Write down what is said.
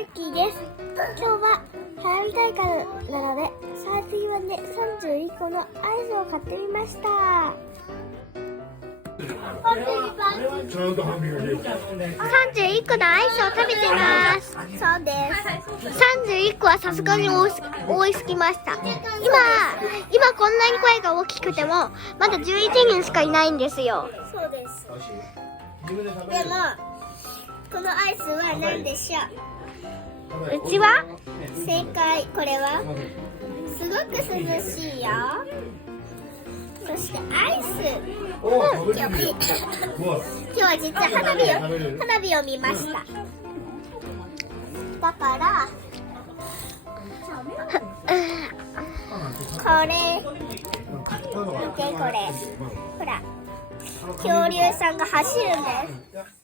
ルキーです。今日は花火大会なので31で31個のアイスを買ってみました。31個のアイスを食べてます。そうです。31個はさすがに多いすぎました。今こんなに声が大きくてもまだ11人しかいないんですよ。そうです。でもこのアイスは何でしょう。うちは正解。これはすごく涼しいよ。そしてアイス、今日は実は花火を見ました。だからこれ見て、これほら恐竜さんが走るんです。